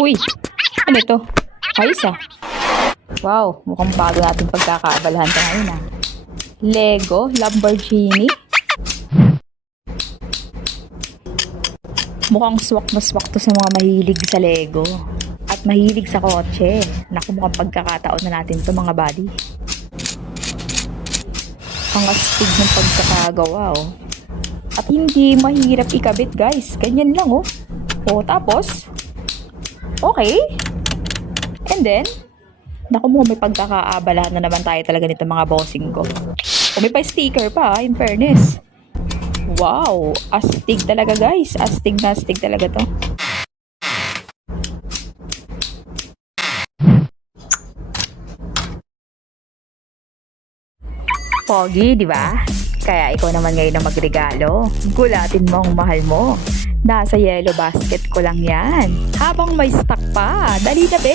Uy, ano to? Ayos ah. Wow, mukhang bago natin pagkakaabalahan ka ngayon ah. Lego Lamborghini. Mukhang swak na swak to sa mga mahilig sa Lego. At mahilig sa kotse. Naku, mukhang pagkakataon na natin to mga buddy. Ang astig ng pagkakagawa oh. At hindi mahirap ikabit guys. Ganyan lang oh. O tapos, okay. And then, naku mo, may pagkakaabalahan na naman tayo talaga nito mga bossing ko. O may pa-sticker pa, in fairness. Wow, astig talaga guys. Astig na astig talaga to. Pogi, di ba? Kaya ikaw naman ngayon ang magregalo. Gulatin mo ang mahal mo. Nasa yellow basket ko lang yan. Habang may stock pa. Dali na be!